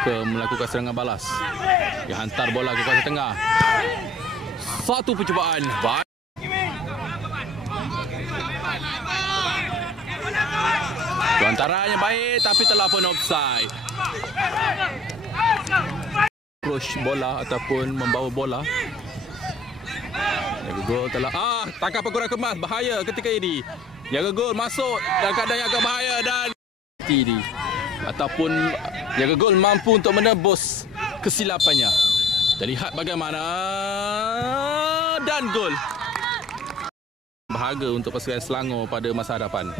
Melaka melakukan serangan balas. Dia hantar bola ke kawasan tengah. Satu percubaan. Baik. Hantarannya baik tapi telah pun offside. Approach bola ataupun membawa bola. Jaga gol telah tangkap perkurang kemas. Bahaya ketika ini. Jaga gol masuk dalam keadaan yang agak bahaya dan ini ataupun jaga gol mampu untuk menebus kesilapannya. Kita lihat bagaimana dan gol. Bahagia untuk pasukan Selangor pada masa hadapan.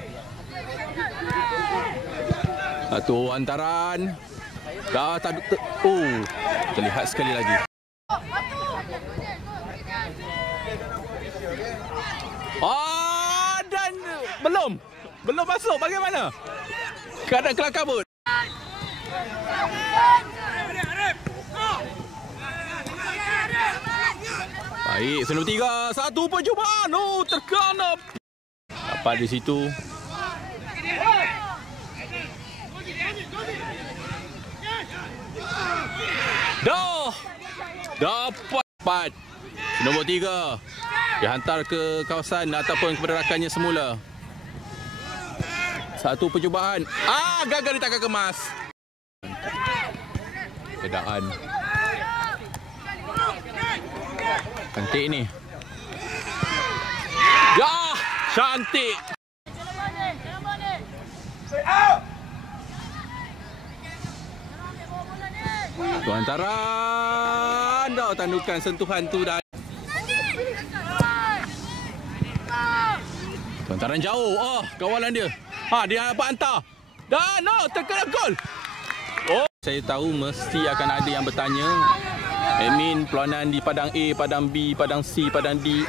Satu hantaran. Kita lihat sekali lagi. Dan belum masuk. Bagaimana? Keadaan kelam kabut. Baik, nombor 3. Satu percubaan. Terkena. Dapat di situ. Dapat. Nombor 3. Dihantar ke kawasan ataupun kepada rakannya semula. Satu percubaan. Gagal ditangkap kemas. Keadaan cantik ni. Cantik. Hantaran. Tandukan sentuhan tu dah. Hantaran jauh. Kawalan dia. Dia dapat hantar. Dan terkena gol. Saya tahu mesti akan ada yang bertanya. Admin peluanan di padang A, padang B, padang C, padang D.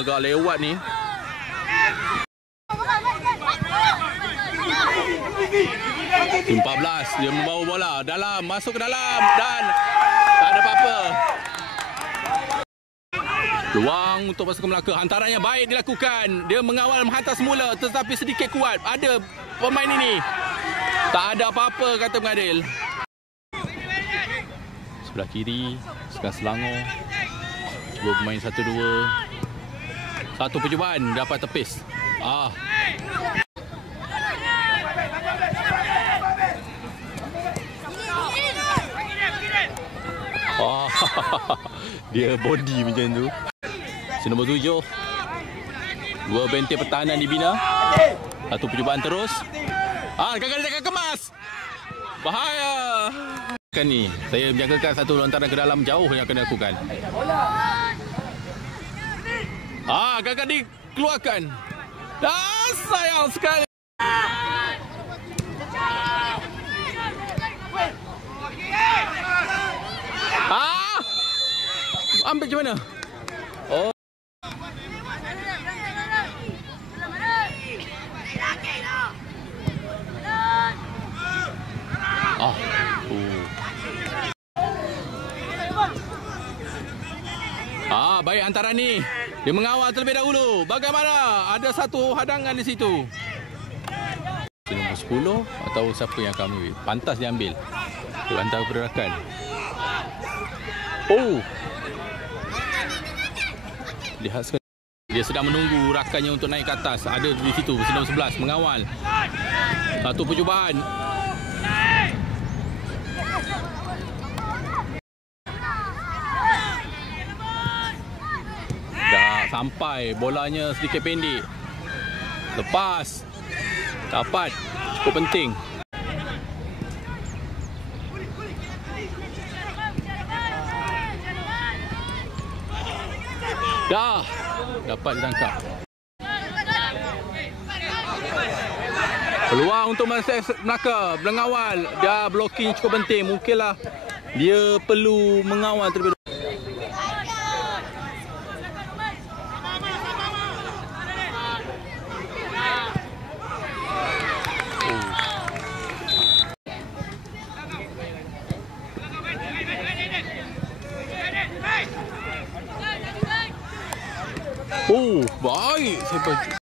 Agak lewat ni. Tim 14 dia membawa bola dalam, masuk ke dalam dan tak ada apa-apa. Peluang untuk pasukan Melaka. Hantarannya baik dilakukan. Dia mengawal menghantar semula tetapi sedikit kuat. Ada pemain ini. Tak ada apa-apa kata pengadil. Sebelah kiri pasukan Selangor. Cuba bermain 1-2. Satu percubaan dapat tepis. Dia body macam tu. Nombor 7. Dua benteng pertahanan dibina. Satu percubaan terus. Gagal dia kemas. Bahaya. Kan ni, saya menjagakan satu lontaran ke dalam jauh yang akan dilakukan. Gagal dikeluarkan. Dan sayang sekali. Ambil macam mana? Baik hantaran ni. Dia mengawal terlebih dahulu. Bagaimana? Ada satu hadangan di situ. Nombor 10 atau siapa yang akan ambil? Pantas dia ambil. Dia hantar kepada rakan. Lihat sekali. Dia sedang menunggu rakannya untuk naik ke atas. Ada di situ. Nombor 11 mengawal. Satu percubaan. Sampai bolanya sedikit pendek. Lepas. Dapat. Cukup penting. Dapat ditangkap. Peluang untuk Melaka mengawal. Dia blocking cukup penting. Mungkinlah dia perlu mengawal terlebih dahulu. Baik.